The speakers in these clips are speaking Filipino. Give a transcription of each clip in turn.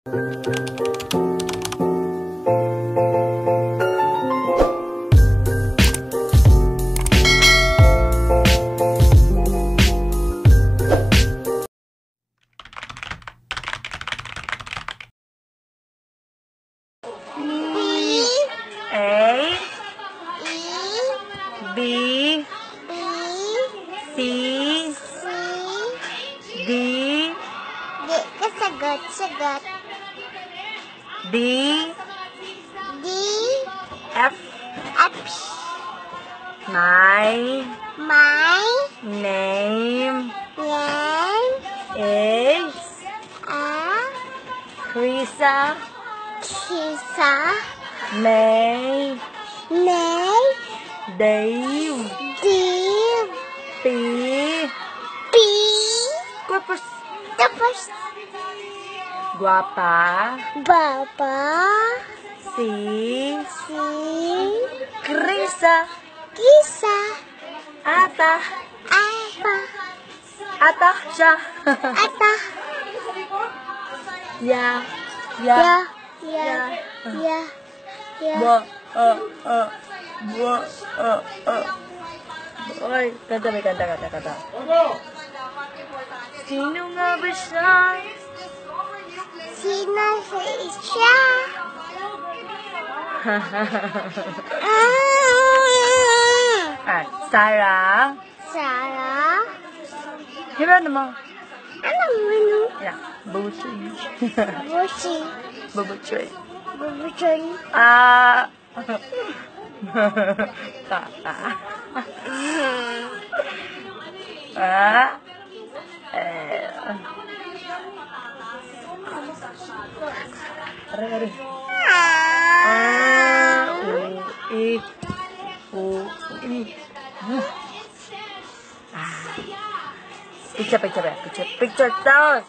B, C, D, Sagot. D, F, my name is Krisa, May, Dave, P, Guapa, C, Krisa, Ata siya. Ya. Oy, kanta. Sino nga ba siya? Sarah. Hira naman. Ya, Bubuchoy. Tata. Picture daw.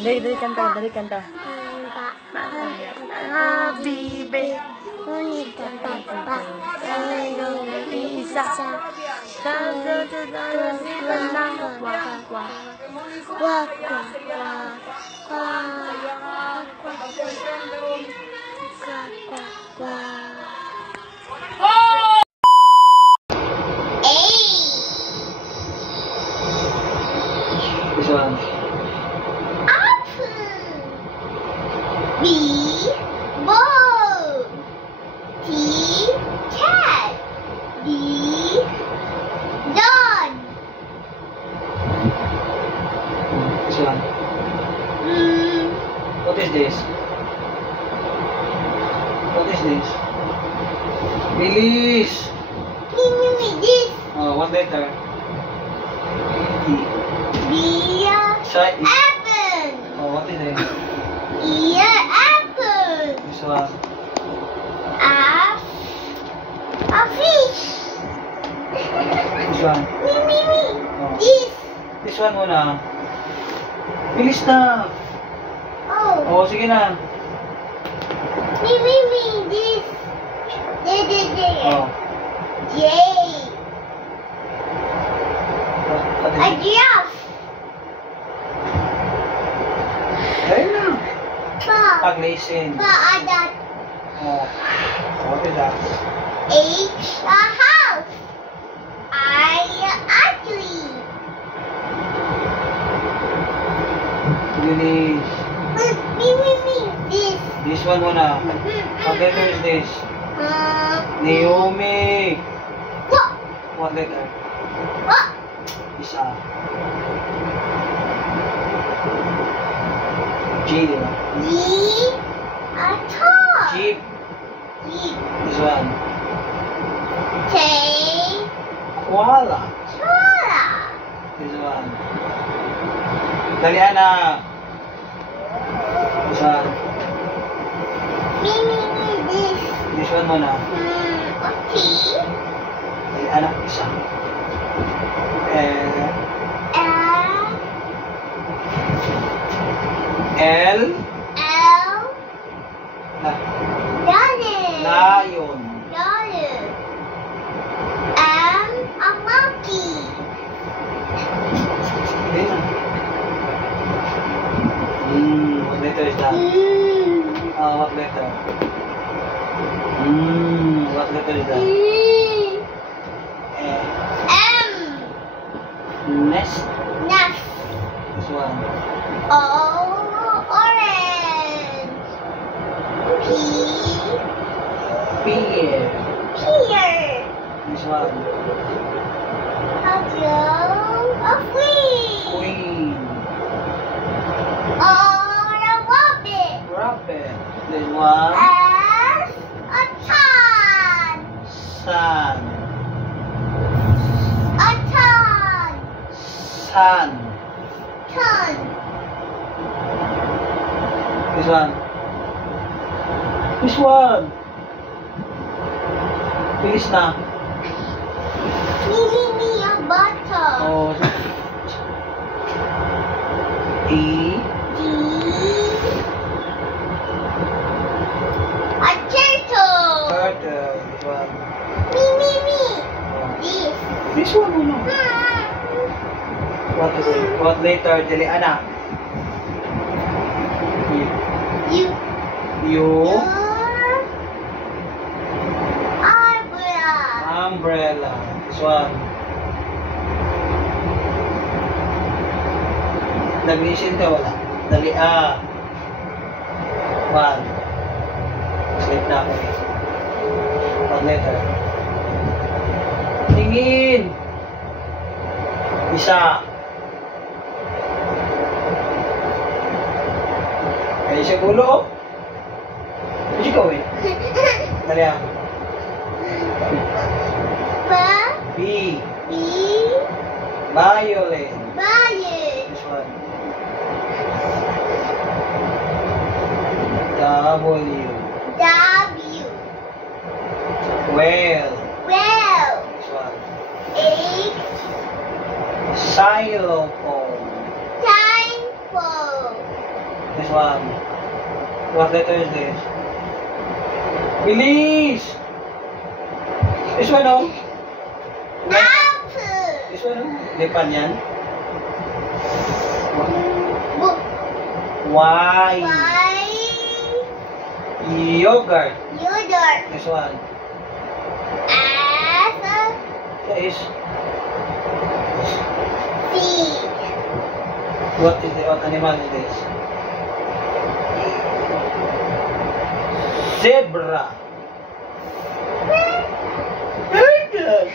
Dari kanta. Bibe. Isa. This one. B, ball. T, cat. D, dog. This one. What is this? Bilis. This. Oh, one letter. B, Side. apple. Oh, what is this? Apple. This one. A fish. This one. Me. Oh. This. This one muna. Bilis na. Oh. Oh, sige na. Me. This. Oh. J. What is A it? giraffe. Ayun na. Pa. Pag-listen. That. Oh. What is that? H. A house. I. A tree. Bilis. Me. This. This one muna. What letter is this? Naomi. What? What letter? Isa. G, di ba? G. A top. Jeep. Jeep. This one. K. Koala. Chola. This one. Dali, anak. Isa. Me, this. This one muna. Okay. Dali, anak. Isa. L. L. Na. Lion. Lion. Lion. M. A monkey. Dali na. What letter is that? What letter? What letter is that? M. Nest. Nest. This one. Orange. P. Pear. Pear. This one. A queen. Queen. A rabbit. Rabbit. This one. S. A sun. Sun. A sun. Sun. Sun. This one. This one. Bilis na. Me, a butter. Oh. E. D. A turtle. Turtle. This one. Me. Oh. This. This one muna. What is it? What letter? Dali, anak. You. U. Umbrella. Umbrella. This one. Nag-isin ka, wala. Dali, A. One. Sleep na ako eh. What letter? Tingin! Isa. Kaya siya gulo, oh. Hindi ka, wait. Dali, A. B. B. Violin. Violet. This one. W. W. Whale. Well. This one. X. Xylophone. Thankful. This one. What letter is this? Bilis! This one, oh. Apple. This one, oh. Lipan yan. Book. Y. Y. Yogurt. Yogurt. This one. S. Is. C. What is the what animal is this? Zebra. Very good.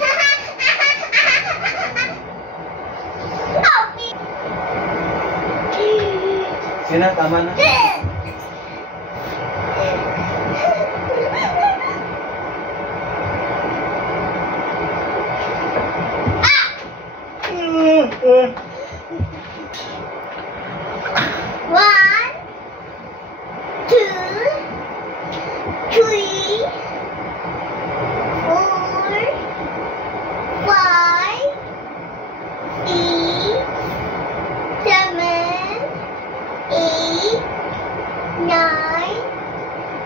Yun na, tama na. One, two, three, four, five, six, seven, eight, nine,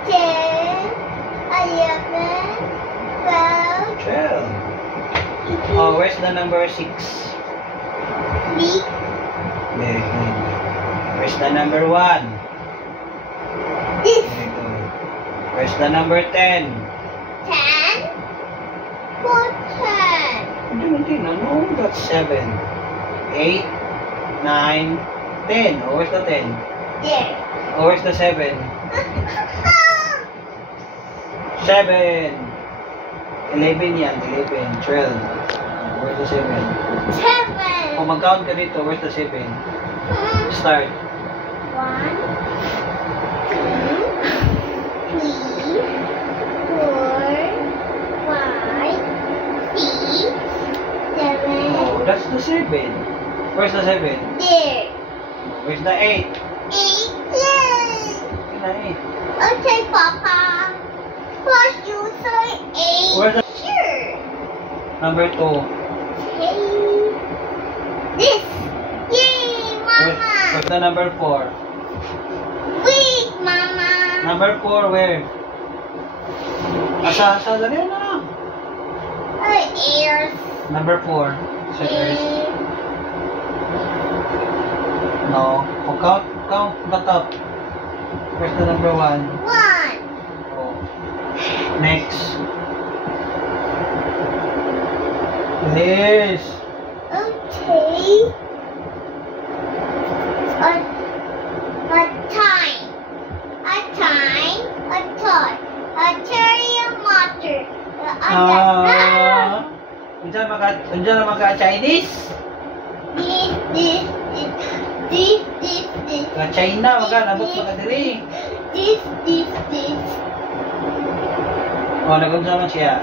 10, 11, 12, 12. Oh, where's the number 6? 3, Very good. Where's the number 1? this, Very good. Where's the number 10? 10, 14. Hindi, no, that's 7. 8, 9, 10. Oh, where's the 10? There. Oh, where's the 7? 7. 11 yan, 11. 12. Where's the 7? 7. Oh, mag-count ka dito. Where's the 7? Start. 1, 2, 3, 4, 5, 6, 7. Oh, that's the 7. Where's the 7? There. Where's the 8? 8. Yay! Ina 8. Okay, Papa. First you say 8. Where's the Sure. number 2? Okay. This. Yay, Mama. Where's the number 4? Wait, Mama. Number 4, where? Asa, dali na. Ears. Number 4. Checkers. No. Oh, count the top. Where's the number 1? 1. Oh. Next. This. Okay. A time. A time. A toy. A cherry motor. Undiyan na maka-Chinese. This. Ka-China, nabot maka-diri. This. Oh, nagunsa man siya.